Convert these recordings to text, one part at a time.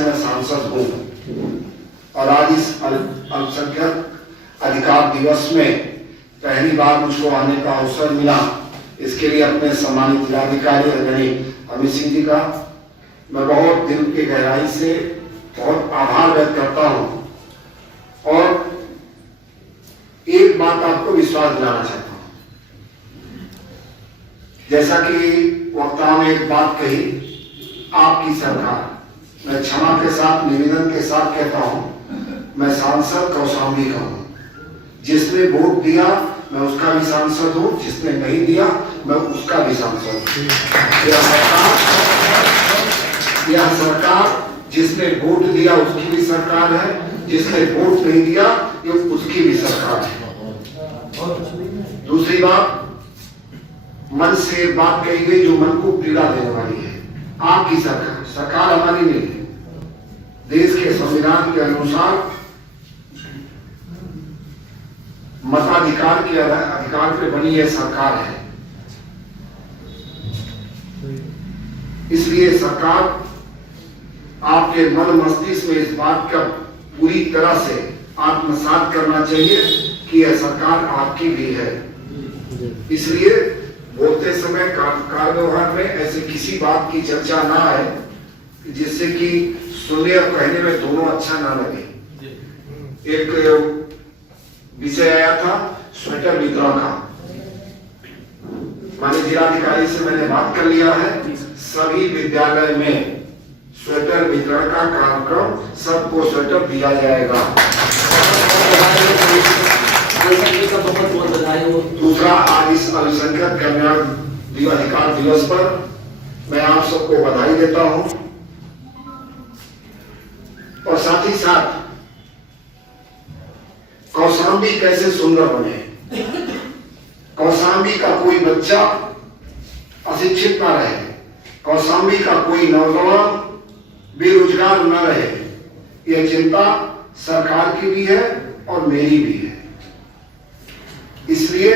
से मैं सांसद हूँ और आज इस अल्पसंख्यक अधिकार दिवस में पहली बार मुझको आने का अवसर मिला। इसके लिए अपने सम्मानित जिलाधिकारी आदरणीय अमित सिंह जी का मैं बहुत दिल की गहराई से बहुत आभार व्यक्त करता हूँ। और एक बात आपको विश्वास दिलाना चाहता हूँ, जैसा कि वक्ता ने एक बात कही, आपकी सरकार, मैं क्षमा के साथ निवेदन के साथ कहता हूँ, मैं सांसद कौशाम्बी का हूँ। जिसने वोट दिया मैं उसका भी सांसद हूँ, जिसने नहीं दिया मैं उसका भी सांसद हूँ। यह सरकार जिसने वोट दिया उसकी भी सरकार है, जिसने वोट नहीं दिया ये उसकी भी सरकार है। दूसरी बात, मन से बात कही गई जो मन को पीड़ा देने वाली है। आपकी सरकार, सरकार हमारी नहीं है। देश के संविधान के अनुसार मताधिकार के अधिकार पर बनी यह सरकार है। इसलिए सरकार आपके मन मस्तिष्क में इस बात का पूरी तरह से आत्मसात करना चाहिए कि यह सरकार आपकी भी है। इसलिए बोलते समय कार्य व्यवहार में ऐसे किसी बात की चर्चा ना आए जिससे कि सुनने और कहने में दोनों अच्छा ना लगे। एक विषय आया था स्वेटर वितरण का, माननीय जिलाधिकारी से मैंने बात कर लिया है। सभी विद्यालय में स्वेटर वितरण का कार्यक्रम, सबको स्वेटर दिया जाएगा। बहुत बहुत बधाई हो। दूसरा, आज इस अल्पसंख्यक कल्याण अधिकार दिवस पर मैं आप सबको बधाई देता हूं और साथ ही साथ कौशाम्बी कैसे सुंदर बने, कौशाम्बी का कोई बच्चा अशिक्षित न रहे, कौशाम्बी का कोई नौजवान बेरोजगार न रहे, यह चिंता सरकार की भी है और मेरी भी है। इसलिए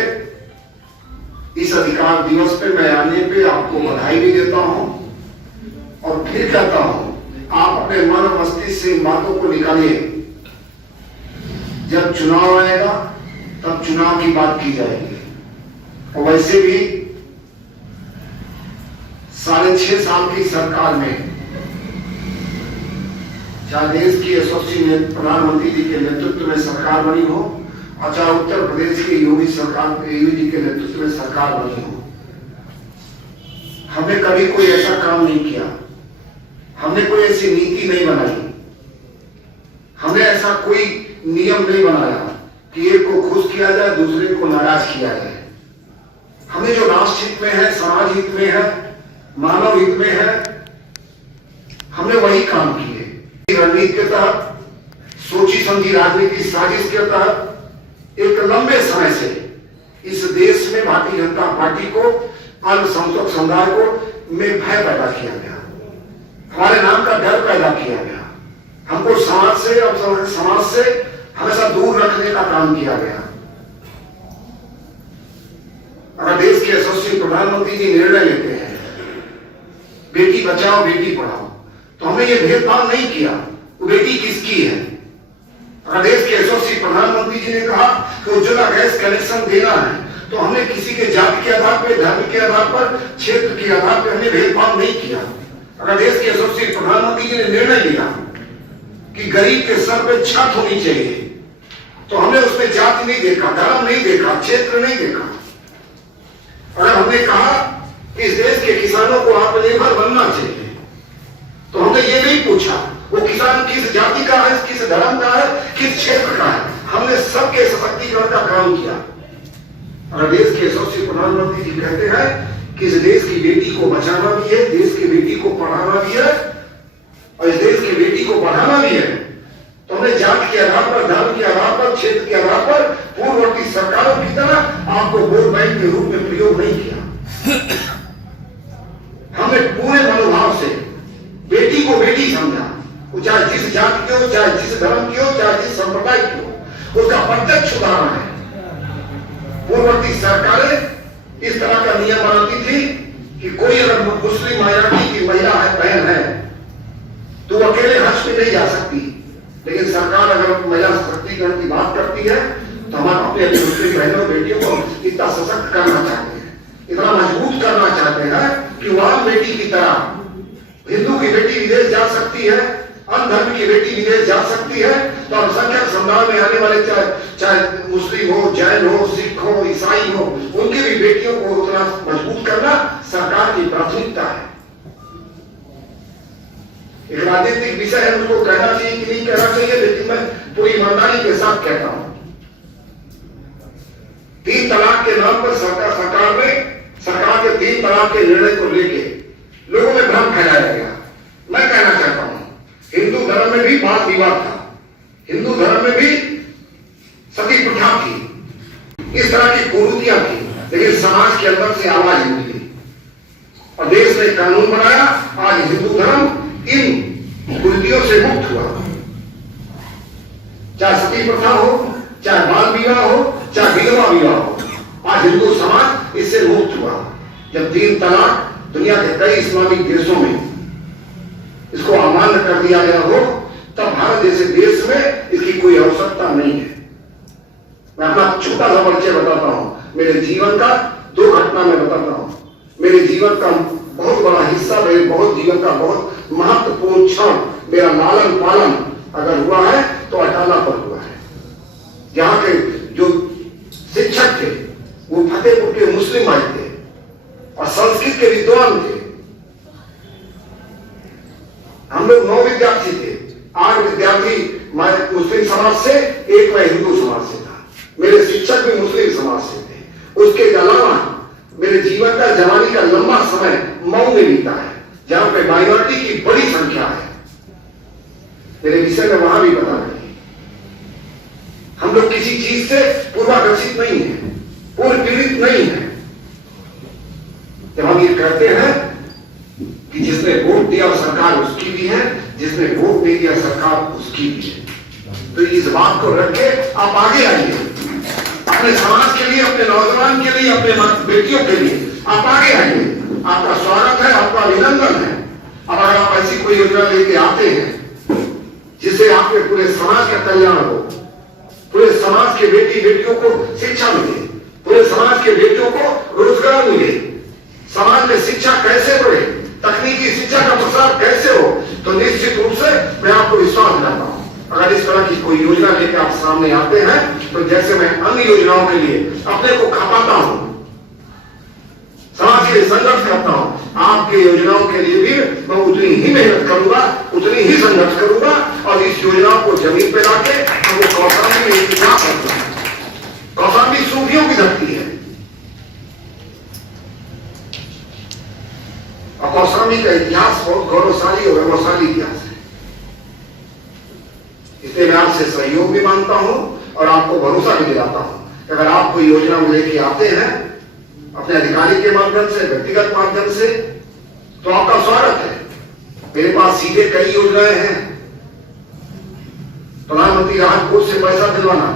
इस अधिकार दिवस पे मैं आने पे आपको बधाई भी देता हूं और फिर कहता हूं, आप अपने मन और मस्तिष्क से इन बातों को निकालिए। जब चुनाव आएगा तब चुनाव की बात की जाएगी। और वैसे भी 6.5 साल की सरकार में चाहे देश की यशस्वी प्रधानमंत्री जी के नेतृत्व में सरकार बनी हो और चाहे उत्तर प्रदेश के योगी जी के नेतृत्व में सरकार बनी हो, हमने कभी कोई ऐसा काम नहीं किया, हमने कोई ऐसी नीति नहीं बनाई, हमने ऐसा कोई नियम नहीं बनाया कि एक को खुश किया जाए दूसरे को नाराज किया जाए। हमें जो राष्ट्र हित में है, समाज हित में है, मानव हित में है, हमने वही काम किए। रणनीति के तहत, सोची समझी राजनीतिक साजिश के तहत एक लंबे समय से इस देश में भारतीय जनता पार्टी को, अल्पसंख्यक समुदाय को में भय पैदा किया गया, हमारे नाम का डर पैदा किया गया, हमको समाज से और समाज से हमेशा दूर रखने का काम किया गया। अगर देश के यशस्वी प्रधानमंत्री जी निर्णय लेते हैं बेटी बचाओ बेटी पढ़ाओ, तो हमने ये भेदभाव नहीं किया वो बेटी किसकी है। अगर देश के यशस्वी प्रधानमंत्री जी ने कहा कि उज्ज्वला गैस कनेक्शन देना है, तो हमने किसी के जाति के आधार पर, धर्म के आधार पर, क्षेत्र के आधार पर हमने भेदभाव नहीं किया। अगर देश के यशस्वी प्रधानमंत्री जी ने निर्णय लिया कि गरीब के सर पे छत होनी चाहिए, तो हमने उसमें जाति नहीं देखा, धर्म नहीं देखा, क्षेत्र नहीं देखा। अगर हमने कहा कि इस देश के किसानों को आत्मनिर्भर बनना चाहिए, तो हमने ये नहीं पूछा वो किसान किस जाति का है, किस धर्म का है, किस क्षेत्र का है, हमने सबके सशक्तिकरण का काम किया। अगर देश के यशस्वी प्रधानमंत्री जी कहते हैं कि इस देश की बेटी को बचाना भी है, देश की बेटी को पढ़ाना भी है और इस देश की बेटी को बढ़ाना भी है, तो हमने जाति के आधार पर, धर्म के आधार पर, क्षेत्र के आधार पर पूर्ववर्ती सरकारों की तरह आपको वोट बैंक के रूप में प्रयोग नहीं किया। हमने पूरे मनोभाव से बेटी को बेटी समझा, वो चाहे जिस जाति की हो, चाहे जिस धर्म की हो, चाहे जिस संप्रदाय की हो, उसका प्रत्यक्ष उदाहरण है। पूर्ववर्ती सरकारें इस तरह का नियम बनाती थी कि कोई अगर मुस्लिम माइनॉरिटी की महिला है, बहन है, तो वो अकेले हज आकाश में नहीं जा सकती, लेकिन सरकार अगर महिला सशक्तिकरण की बात करती है तो हम अपने मुस्लिम बहनों बेटियों को इतना सशक्त करना चाहते हैं, इतना मजबूत करना चाहते हैं कि वह बेटी की तरह हिंदू की बेटी विदेश जा सकती है, अन्य धर्म की बेटी विदेश जा सकती है, तो अल्पसंख्यक समुदाय में आने वाले चाहे मुस्लिम हो, जैन हो, सिख हो, ईसाई हो, उनकी भी बेटियों को उतना मजबूत करना सरकार की प्राथमिकता है। एक राजनीतिक विषय है, उनको कहना चाहिए कि नहीं कहना चाहिए, लेकिन मैं पूरी ईमानदारी के साथ कहता हूं, 3 तलाक के नाम पर सरकार के 3 तलाक के निर्णय को लेके लोगों में भ्रम फैलाया गया। मैं कहना चाहता हूं, हिंदू धर्म में भी बाल विवाह था, हिंदू धर्म में भी सती प्रथा थी, इस तरह की कुरीतियां थी, लेकिन समाज के अंदर से आवाज निकली और देश ने कानून बनाया। आज हिंदू धर्म इन कुरीतियों से मुक्त हुआ, चाहे सती प्रथा हो, चाहे बाल विवाह हो, चाहे विधवा विवाह हो, आज हिंदू समाज इससे मुक्त हुआ। जब 3 तलाक दुनिया के कई इस्लामिक देशों में इसको अमान्य कर दिया गया हो, तब भारत जैसे देश में इसकी कोई आवश्यकता नहीं है। मैं अपना छोटा सा परिचय बताता हूं, मेरे जीवन का 2 घटना में बताता हूं। मेरे जीवन का बहुत बड़ा हिस्सा, मेरे बहुत जीवन का बहुत महत्वपूर्ण क्षण, मेरा लालन पालन अगर हुआ है तो अटाला पर हुआ है। यहाँ के जो शिक्षक थे वो फतेहपुर के मुस्लिम भाई थे और संस्कृत के विद्वान थे। हम लोग 9 विद्यार्थी थे, 8 विद्यार्थी मैं मुस्लिम समाज से, 1 मैं हिंदू समाज से था। मेरे शिक्षक भी मुस्लिम समाज से थे। उसके अलावा मेरे जीवन का जवानी का लंबा समय मऊ में बीता है, जहां पे माइनॉरिटी की बड़ी संख्या है। मेरे विषय में वहां भी बता रही, हम लोग किसी चीज से पूर्वाकर्षित नहीं है, पूर्व पीड़ित नहीं है। जब हम ये कहते हैं कि जिसने वोट दिया सरकार उसकी भी है, जिसने वोट नहीं दिया सरकार उसकी भी है, तो इस बात को रख के आप आगे आइए, अपने समाज के लिए, अपने नौजवान के लिए, अपने बेटियों के लिए आप आगे आइए। आपका स्वागत है, आपका अभिनंदन है। अब अगर आप ऐसी कोई योजना लेके आते हैं जिससे आपके पूरे समाज का कल्याण हो, पूरे समाज के बेटी बेटियों को शिक्षा मिले, पूरे समाज के बेटियों को रोजगार मिले, समाज में शिक्षा कैसे बढ़े, तकनीकी शिक्षा का प्रसार कैसे हो, तो निश्चित रूप से मैं आपको विश्वास दिलाता हूं, अगर इस तरह की कोई योजना लेकर आप सामने आते हैं तो जैसे मैं अन्य योजनाओं के लिए अपने को खपाता हूं, समाज के लिए संघर्ष करता हूं, आपके योजनाओं के लिए भी मैं उतनी ही मेहनत करूंगा, उतनी ही संघर्ष करूंगा और इस योजना को जमीन पे लाके हमको कौशाम्बी में इंतजार करता है। कौशाम्बी सूफियों की धरती है और कौशाम्बी का इतिहास बहुत गौरवशाली और वैभवशाली इतिहास है। इसलिए मैं आपसे सहयोग भी मांगता हूं और आपको भरोसा भी दिलाता हूं कि अगर आप कोई योजना लेके आते हैं अपने अधिकारी के माध्यम से, व्यक्तिगत माध्यम से, तो आपका स्वागत है। मेरे पास सीधे कई योजनाएं हैं। प्रधानमंत्री राहत कोष से पैसा दिलवाना,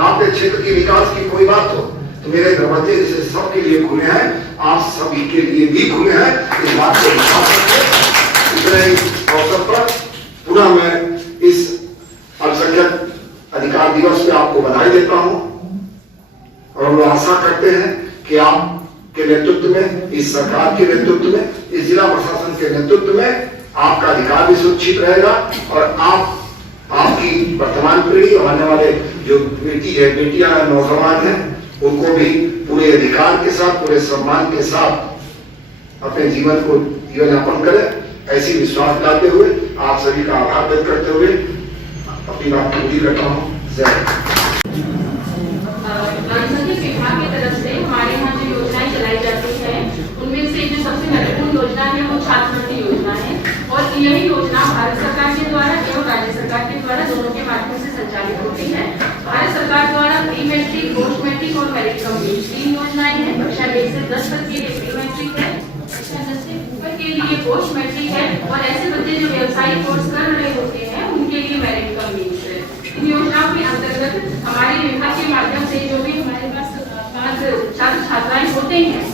आपके क्षेत्र के विकास की कोई बात हो तो मेरे दरवाजे से सबके लिए खुले हैं, आप सभी के लिए भी खुले हैं। इस बात को इतने अवसर पर पूरा मैं इस अल्पसंख्यक अधिकार दिवस पे आपको बधाई देता हूं और हम आशा करते हैं कि आपके नेतृत्व में, इस सरकार के नेतृत्व में, इस जिला प्रशासन के नेतृत्व में आपका अधिकार भी सुरक्षित रहेगा और आपकी वर्तमान पीढ़ी और आने वाले जो बेटियां नौजवान हैं उनको भी पूरे अधिकार के साथ, पूरे सम्मान के साथ अपने जीवन को जीवन यापन करें। ऐसी विश्वास दिलाते हुए आप सभी का आभार व्यक्त करते हुए अपनी बात पूरी करता हूँ। विभाग की तरफ से हमारे यहाँ जो योजनाएं चलाई जाती है उनमें से जो सबसे महत्वपूर्ण योजना है वो छात्रवृत्ति योजना है और यही योजना भारत सरकार के द्वारा एवं राज्य सरकार के द्वारा दोनों के माध्यम से संचालित होती है। भारत सरकार द्वारा प्री मैट्रिक, पोस्ट मैट्रिक और मेरिट कम 3 योजनाएं हैं। कक्षा 1 से 10 तक के लिए प्री मैट्रिक है, कक्षा 10 से ऊपर के लिए पोस्ट मैट्रिक है और ऐसे बच्चे जो व्यवसायिक कोर्स कर रहे होते हैं उनके लिए मेरिट कम है। इन योजनाओं के अंतर्गत हमारे विभाग के माध्यम से जो भी हमारे पास छात्र छात्राएं होते हैं,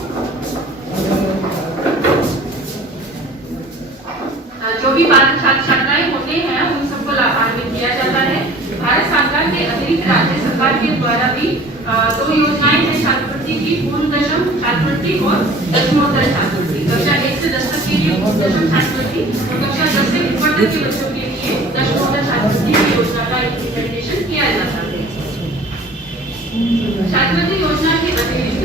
जो भी छात्र छात्राएं होते हैं वर्ग के बच्चों के लिए दशमोत्तर छात्रवृत्ति योजना का इम्प्लीमेंटेशन किया जाता है। छात्रवृत्ति योजना के अतिरिक्त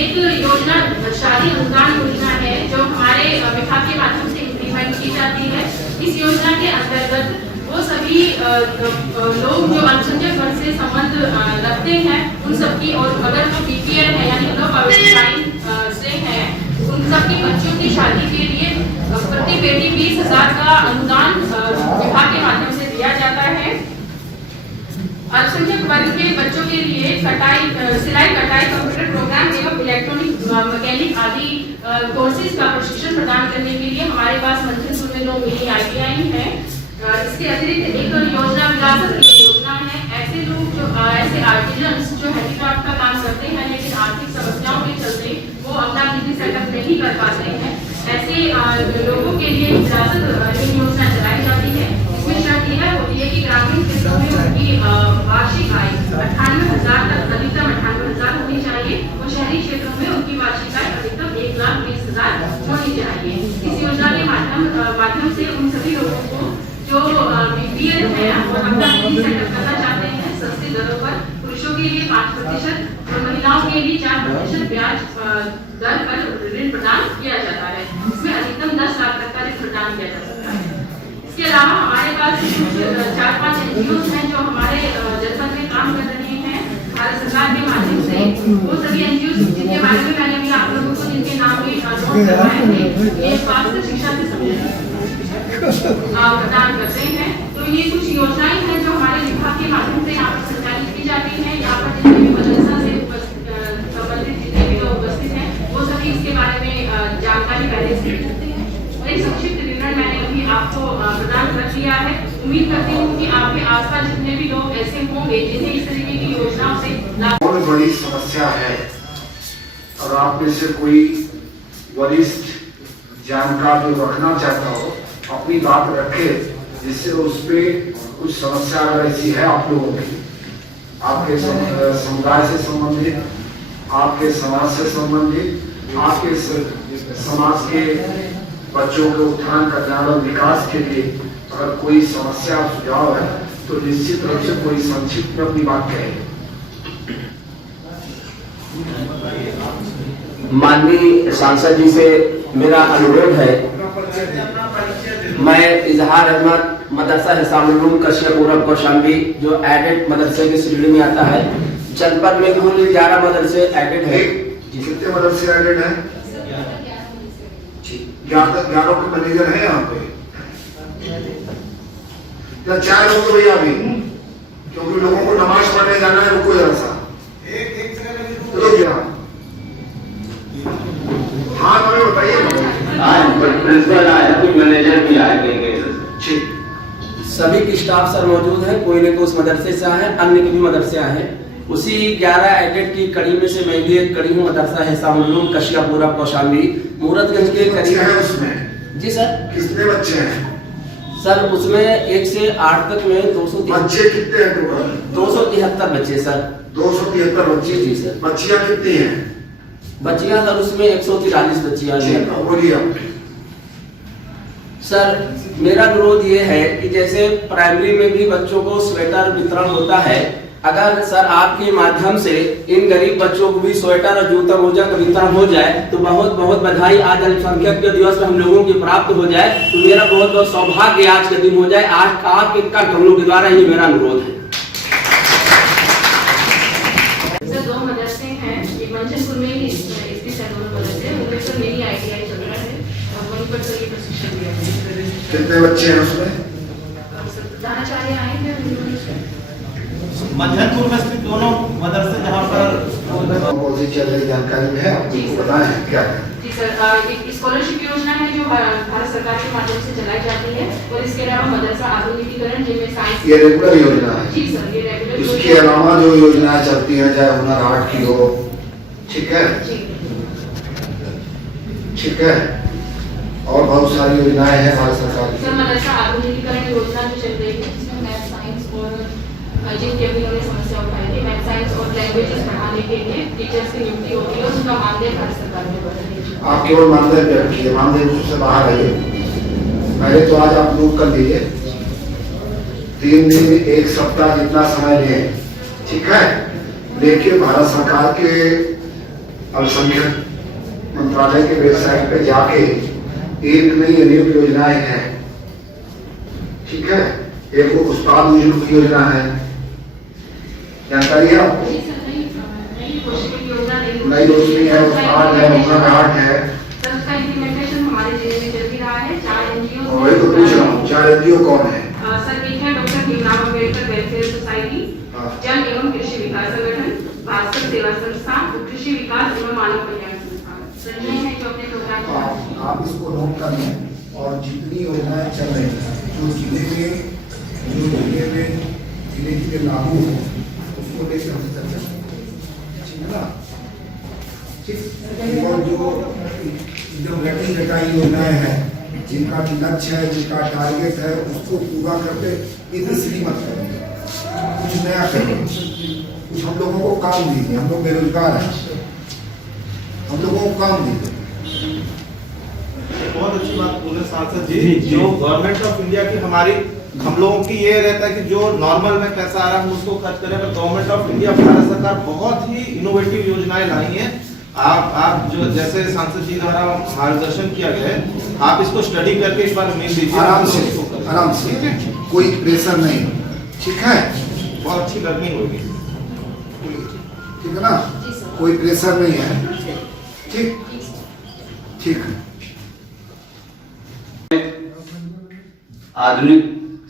एक योजना शादी अनुदान योजना है जो हमारे विभाग के माध्यम से इम्प्लीमेंट की जाती है। इस योजना के अंतर्गत वो सभी लोग जो अल्पसंख्यक वर्ग से संबंध रखते हैं उन सबकी, और अगर जो बीपीएल है यानी लो पॉवर्टी लाइन से है, उन सबकी बच्चों की शादी के लिए प्रति बेटी 20,000 का अनुदान विभाग के माध्यम से दिया जाता है। अल्पसंख्यक वर्ग के बच्चों के लिए सिलाई कटाई कंप्यूटर प्रोग्राम एवं इलेक्ट्रॉनिक मैकेनिक आदि कोर्सेज का प्रशिक्षण प्रदान करने के लिए हमारे पास मंथनपुर में 2 मिनी ITI है। इसके अतिरिक्त एक योजना विरासत योजना है। ऐसे लोग जो ऐसे आर्टिजन्स जो हैंडीक्राफ्ट का काम करते हैं लेकिन आर्थिक समस्याओं के चलते वो अपना निजी सेटअप नहीं कर पाते हैं, ऐसे लोगों के लिए विरासत योजना चलाई जाती है। इसमें शर्त यह होती है कि ग्रामीण क्षेत्रों में उनकी वार्षिक आय 98,000 तक, अधिकतम 98,000 होनी चाहिए और शहरी क्षेत्रों में उनकी वार्षिक आय अधिकतम 1,20,000 होनी चाहिए। इस योजना के माध्यम से उन सभी लोगों को जो बीपीएल है और अपना निजी सेटअप करना चाहते हैं सस्ती दरों पर, पुरुषों के लिए 5% और महिलाओं के लिए 4% ब्याज दर पर ऋण प्रदान किया जाता है। इसमें अधिकतम 10 लाख तक का ऋण प्रदान किया जा सकता है। इसके अलावा हमारे पास 4-5 NGOs हैं जो हमारे जनपद में काम कर रहे हैं भारत सरकार के माध्यम से। वो सभी NGOs जिनके बारे में मैंने भी आप लोगों को जिनके नाम भी नोट करवाए थे, ये स्वास्थ्य शिक्षा से संबंधित प्रदान करते हैं। तो ये कुछ योजनाएं हैं जो हमारे विभाग के माध्यम से यहाँ पर संचालित की जाती हैं। यहाँ पर जितने भी मदरसा से संबंधित जितने भी लोग उपस्थित हैं वो सभी इसके बारे में जानकारी पहले से रखते हैं। और एक संक्षिप्त विवरण मैंने अभी आपको प्रदान कर दिया है। उम्मीद करती हूँ कि आपके आसपास जितने भी लोग ऐसे होंगे जिन्हें इस तरीके की योजनाओं से बहुत बड़ी समस्या है और आप में से कोई वरिष्ठ जानकार जो रखना चाहता हो अपनी बात रखे, जिससे उस पे कुछ समस्या अगर ऐसी है आप लोगों की, आपके समुदाय से संबंधित, आपके समाज से संबंधित, आपके समाज के बच्चों के उत्थान कल्याण और विकास के लिए अगर कोई समस्या सुझाव है तो निश्चित रूप से कोई संक्षिप्त में अपनी बात कहे। माननीय सांसद जी से मेरा अनुरोध है, मैं इजहार अहमद मदरसा हिसामुल कश्यपुरम कौशाम्बी जो एडेड मदरसे की श्रेणी में आता है, जनपद में कुल 11 मदरसे एडेड है। कितने मदरसे एडेड हैं? 11 के मैनेजर हैं यहाँ पे या 4 लोग तो भैया अभी, क्योंकि लोगों को नमाज पढ़ने जाना है। रुको जरा सा, रुक गया। हाँ हमें बताइए। प्रिंसिपल आया, कुछ मैनेजर भी आए। सभी की स्टाफ सर मौजूद है, कोई न कोई उस मदरसे से आए, अन्य के भी मदरसे आए हैं। उसी 11 एडेड की कड़ी में से मैं भी एक कड़ी हूँ। मदरसा हिसामुल कश्यपुरम कौशाम्बी मूरतगंज के करीब है उसमें। जी सर। कितने बच्चे हैं सर? उसमें 1 से 8 तक में 200 बच्चे कितने हैं टोटल? 273 बच्चे सर। 273 बच्चे। जी सर। बच्चियां कितनी हैं? बच्चियां सर उसमें 143 बच्चियां हैं। बोलिए सर। मेरा अनुरोध ये है कि जैसे प्राइमरी में भी बच्चों को स्वेटर वितरण होता है, अगर सर आपके माध्यम से इन गरीब बच्चों को भी स्वेटर और जूता मोजा का वितरण हो जाए तो बहुत बहुत बधाई। आज अल्पसंख्यक के दिवस में हम लोगों की प्राप्त हो जाए तो मेरा बहुत बहुत सौभाग्य आज का दिन हो जाए। आज आपके कार्यक्रमों के द्वारा ये मेरा अनुरोध है। सर 2 मदरसे हैं, एक मंचनपुर में ही स्थित है, 2 मदरसे, उनमें सर मेरी ITI चल रहा है और वहीं पर सर ये प्रशिक्षण दिया है। कितने बच्चे हैं उसमें? प्रधानाचार्य आए हैं मंझनपुर में स्थित दोनों मदरसे जहाँ पर चल रही जानकारी में है, आपको बताएं क्या है? जी सर, एक स्कॉलरशिप योजना है जो भारत सरकार के माध्यम से चलाई जाती है और इसके अलावा मदरसा आधुनिकीकरण जिनमें साइंस। ये रेगुलर योजना है? जी सर, ये रेगुलर। इसके अलावा जो योजनाएं चलती हैं, चाहे हुनर हाट की हो, ठीक है, ठीक है, और बहुत सारी योजनाएं हैं भारत सरकार की। सर मदरसा आधुनिकीकरण योजना जो चल रही है जिसमें मैथ साइंस और जिनकी अभी उन्होंने समस्या उठाई थी, मैथ साइंस और लैंग्वेजेस पढ़ाने के लिए टीचर्स की नियुक्ति होती है और उनका मानदेय भारत सरकार में बढ़ रही है। आप केवल मानदेय पे रखिए, मानदेय से बाहर आइए। पहले तो आज आप नोट कर लीजिए, 3 दिन 1 सप्ताह जितना समय ले, ठीक है, लेके भारत सरकार के अल्पसंख्यक मंत्रालय के वेबसाइट पे जाके एक नई अनेक योजनाएं हैं, ठीक है। एक वो उस्ताद बुजुर्ग की योजना है, जानकारी है आपको? नई रोशनी है, उस्ताद है, हुनर हाट है, सर उसका इम्प्लीमेंटेशन हमारे जिले में चल भी रहा है। 4 एनजीओ और तो पूछ रहा हूँ 4 एनजीओ कौन है? सर एक है doctor Bhimrao Ambedkar welfare society, जल एवं कृषि विकास संगठन, भास्कर सेवा संस्थान, कृषि विकास एवं मानव कल्याण संस्थान। सर ये है जो अपने प्रोग्राम आप इसको नोट कर लें और जितनी योजनाएं चल रही हैं जो जिले लागू हो उसको लेकर हम चर्चा करें, ठीक है ना? ठीक। और जो रटी रटाई योजनाएं हैं जिनका लक्ष्य है, जिनका टारगेट है, उसको पूरा करके इतनी मत करेंगे, कुछ नया करेंगे, कुछ हम लोगों को काम दीजिए। हम लोग बेरोजगार हैं, हम लोगों को काम दीजिए। बहुत अच्छी बात बोले सांसद जी। जो गवर्नमेंट ऑफ इंडिया की हमारी हम लोगों की ये रहता है कि जो नॉर्मल में पैसा आ रहा है हम उसको खर्च करें, पर गवर्नमेंट ऑफ इंडिया भारत सरकार बहुत ही इनोवेटिव योजनाएं लाई हैं। आप जो जैसे सांसद जी द्वारा मार्गदर्शन किया गया है, आप इसको स्टडी करके इस बार मेल दीजिए। आराम से, कोई प्रेशर नहीं, ठीक है? बहुत अच्छी लर्निंग होगी, ठीक है ना? कोई प्रेशर नहीं है, ठीक ठीक है। आधुनिक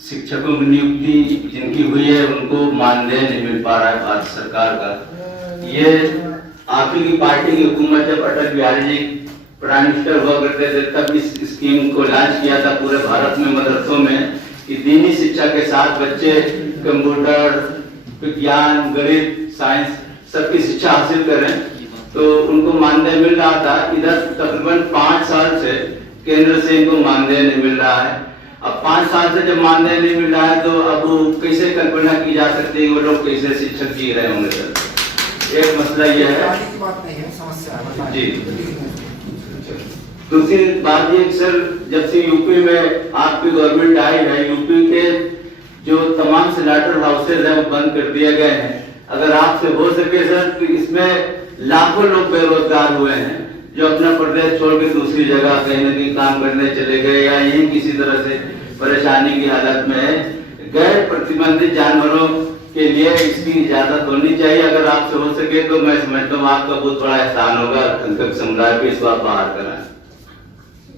शिक्षकों की नियुक्ति जिनकी हुई है उनको मानदेय नहीं मिल पा रहा है भारत सरकार का। ये आप ही की पार्टी की हुकूमत जब अटल बिहारी जी प्राइम मिनिस्टर हुआ करते थे तब इस स्कीम को लॉन्च किया था पूरे भारत में मदरसों में कि दीनी शिक्षा के साथ बच्चे कंप्यूटर, विज्ञान, गणित, साइंस सबकी शिक्षा हासिल करें, तो उनको मानदेय मिल रहा था। इधर तकरीबन 5 साल से केंद्र से इनको मानदेय नहीं मिल रहा है। अब 5 साल से जब मानदेय नहीं मिल रहा है तो अब कैसे कल्पना की जा सकती है वो लोग कैसे शिक्षक जी रहे होंगे? सर एक मसला यह है, बात नहीं है, समस्या है जी। दूसरी बात ये सर, जब से यूपी में आपकी गवर्नमेंट आई है, यूपी के जो तमाम स्लॉटर हाउसेज हैं वो बंद कर दिए गए हैं। अगर आपसे हो सके सर तो इसमें लाखों लोग बेरोजगार हुए हैं जो अपना प्रदेश छोड़ के दूसरी जगह कहीं न कहीं काम करने चले गए या यही किसी तरह से परेशानी की हालत में है। गैर प्रतिबंधित जानवरों के लिए इसकी इजाजत होनी चाहिए। अगर आपसे हो सके तो मैं समझता हूँ आपका बहुत बड़ा एहसान होगा समुदाय को इस बार बाहर कराएं।